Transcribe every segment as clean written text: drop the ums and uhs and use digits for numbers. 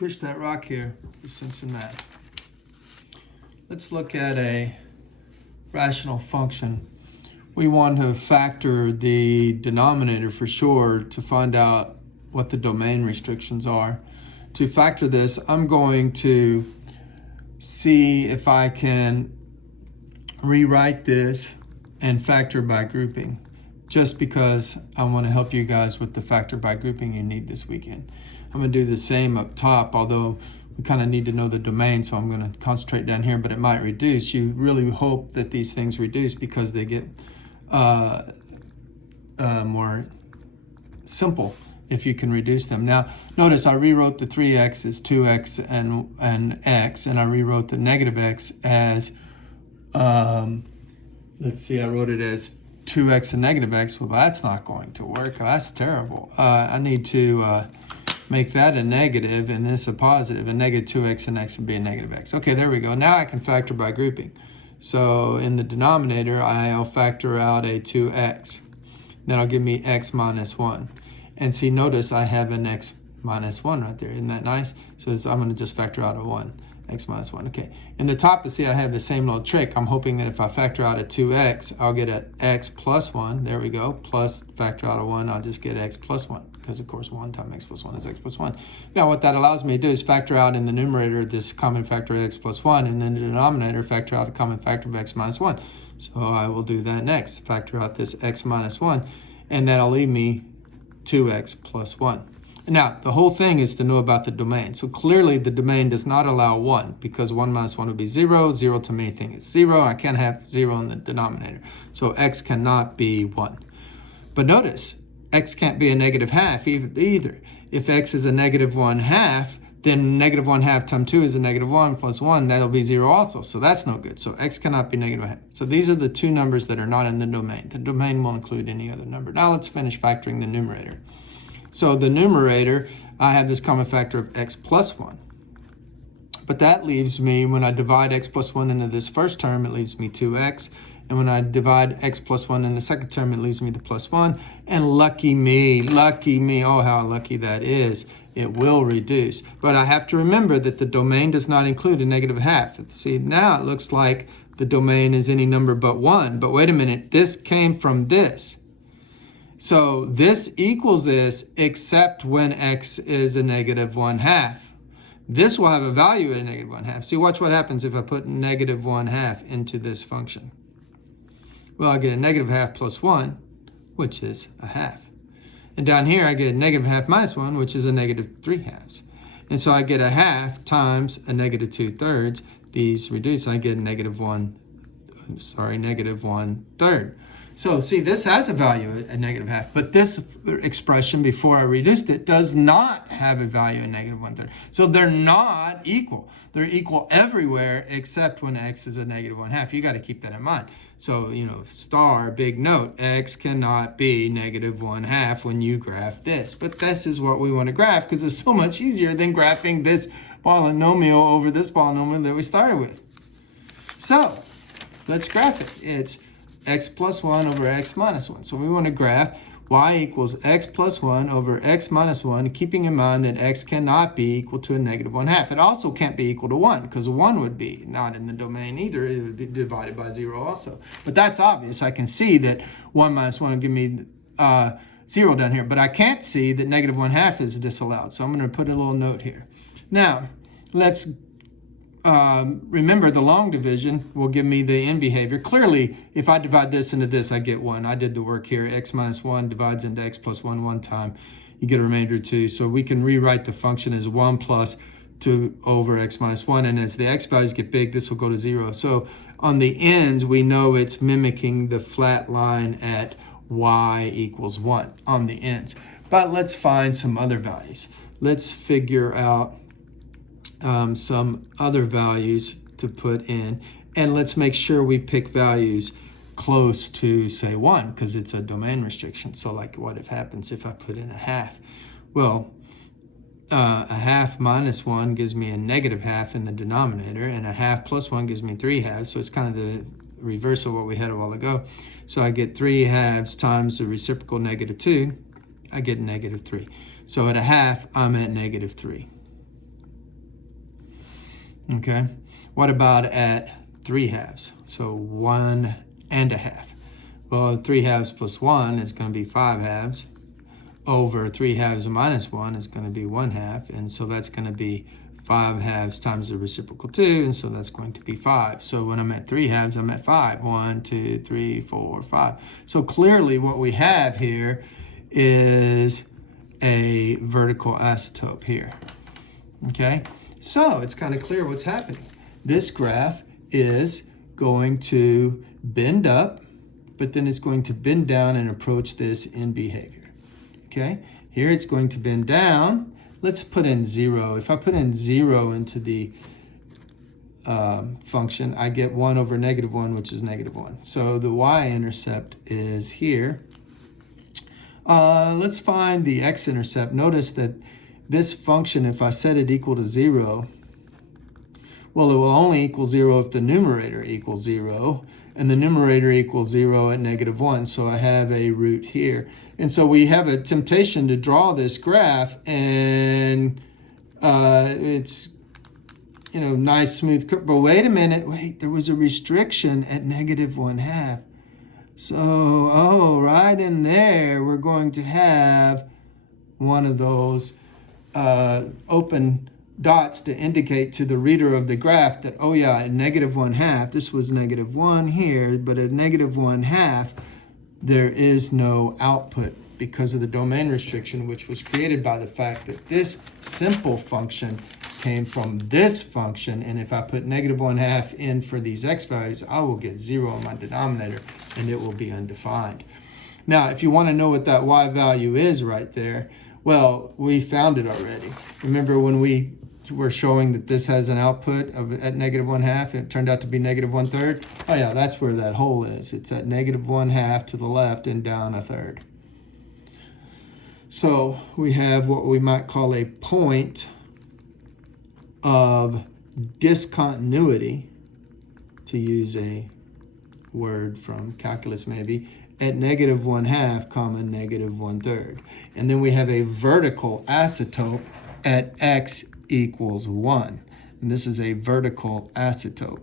push that rock here, the Simpson math. Let's look at a rational function. We want to factor the denominator for sure to find out what the domain restrictions are. To factor this, I'm going to see if I can rewrite this and factor by grouping, just because I want to help you guys with the factor by grouping you need this weekend. I'm going to do the same up top, although we kind of need to know the domain, so I'm going to concentrate down here, but it might reduce. You really hope that these things reduce because they get more simple if you can reduce them. Now, notice I rewrote the 3x as 2x and x, and I rewrote the negative x as, let's see, I wrote it as 2x and negative x. Well, that's not going to work. That's terrible. I need to make that a negative and this a positive. A negative 2x and x would be a negative x. Okay, there we go. Now I can factor by grouping. So in the denominator, I'll factor out a 2x. That'll give me x minus 1. And see, notice I have an x minus 1 right there. Isn't that nice? So I'm going to just factor out a 1. X minus 1. Okay. In the top, you see I have the same little trick. I'm hoping that if I factor out a 2x, I'll get an x plus 1. There we go. Plus factor out a 1, I'll just get x plus 1. Because, of course, 1 times x plus 1 is x plus 1. Now, what that allows me to do is factor out in the numerator this common factor of x plus 1, and then the denominator factor out a common factor of x minus 1. So I will do that next. Factor out this x minus 1, and that'll leave me 2x plus 1. Now, the whole thing is to know about the domain. So clearly the domain does not allow 1 because 1 minus 1 would be 0. 0 to me anything is 0. I can't have 0 in the denominator. So x cannot be 1. But notice, x can't be a negative half either. If x is a negative 1/2, then negative 1/2 times 2 is a negative 1 plus 1. That'll be 0 also. So that's no good. So x cannot be negative 1/2. So these are the two numbers that are not in the domain. The domain will include any other number. Now let's finish factoring the numerator. So the numerator, I have this common factor of x plus 1. But that leaves me, when I divide x plus 1 into this first term, it leaves me 2x. And when I divide x plus 1 in the second term, it leaves me the plus 1. And lucky me, oh, how lucky that is. It will reduce. But I have to remember that the domain does not include a negative half. See, now it looks like the domain is any number but 1. But wait a minute, this came from this. So this equals this except when x is a negative 1/2. This will have a value of a negative 1/2. See, watch what happens if I put negative 1/2 into this function. Well, I get a negative half plus 1, which is a half. And down here, I get a negative half minus 1, which is a negative 3/2. And so I get a half times a negative 2/3. These reduce, I get negative 1/3. So see, this has a value, a negative half, but this expression before I reduced it does not have a value of negative 1/3. So they're not equal. They're equal everywhere except when x is a negative 1/2. You got to keep that in mind. So, big note, x cannot be negative 1/2 when you graph this. But this is what we want to graph because it's so much easier than graphing this polynomial over this polynomial that we started with. So let's graph it. It's x plus 1 over x minus 1. So we want to graph y equals x plus 1 over x minus 1, keeping in mind that x cannot be equal to a negative 1/2. It also can't be equal to 1 because 1 would be not in the domain either. It would be divided by 0 also. But that's obvious. I can see that 1 minus 1 will give me 0 down here. But I can't see that negative 1/2 is disallowed. So I'm going to put a little note here. Now, let's remember the long division will give me the end behavior. Clearly, if I divide this into this, I get 1. I did the work here. X minus 1 divides into x plus 1 one time. You get a remainder of 2. So we can rewrite the function as 1 plus 2 over x minus 1. And as the x values get big, this will go to 0. So on the ends, we know it's mimicking the flat line at y equals 1 on the ends. But let's find some other values. Let's figure out some other values to put in, and let's make sure we pick values close to, say, 1 because it's a domain restriction. So like what happens if I put in a half? Well, a half minus 1 gives me a negative half in the denominator, and a half plus 1 gives me 3/2. So it's kind of the reverse of what we had a while ago. So I get 3/2 times the reciprocal negative 2. I get negative 3. So at a half, I'm at negative 3. Okay, what about at 3/2? So 1 1/2. Well, 3/2 plus 1 is going to be 5/2. Over 3/2 minus 1 is going to be 1/2. And so that's going to be 5/2 times the reciprocal 2. And so that's going to be 5. So when I'm at 3/2, I'm at 5. 1, 2, 3, 4, 5. So clearly what we have here is a vertical asymptote here. Okay, so it's kind of clear what's happening. This graph is going to bend up, but then it's going to bend down and approach this in behavior. Okay, here it's going to bend down. Let's put in 0. If I put in 0 into the function, I get 1 over -1, which is -1. So the y-intercept is here. Let's find the x-intercept. Notice that this function, if I set it equal to 0, well, it will only equal 0 if the numerator equals 0, and the numerator equals 0 at -1, so I have a root here. And so we have a temptation to draw this graph, and it's, nice, smooth curve. But wait a minute, there was a restriction at -1/2. So, right in there, we're going to have one of those open dots to indicate to the reader of the graph that, oh yeah, at -1/2, this was -1 here, but at -1/2, there is no output because of the domain restriction, which was created by the fact that this simple function came from this function, and if I put -1/2 in for these x values, I will get 0 in my denominator, and it will be undefined. Now, if you want to know what that y value is right there, well, we found it already. Remember when we were showing that this has an output of at -1/2, it turned out to be -1/3? Oh yeah, that's where that hole is. It's at -1/2 to the left and down 1/3. So we have what we might call a point of discontinuity, to use a word from calculus maybe, at -1/2, -1/3. And then we have a vertical asymptote at x equals 1. And this is a vertical asymptote.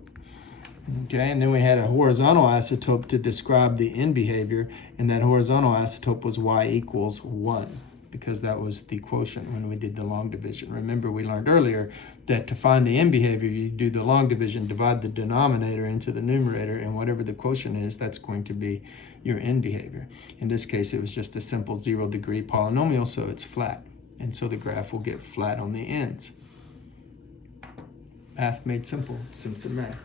Okay, and then we had a horizontal asymptote to describe the end behavior, and that horizontal asymptote was y equals 1, because that was the quotient when we did the long division. Remember, we learned earlier that to find the end behavior, you do the long division, divide the denominator into the numerator, and whatever the quotient is, that's going to be your end behavior. In this case, it was just a simple 0-degree polynomial, so it's flat. And so the graph will get flat on the ends. Math made simple, Simpson math.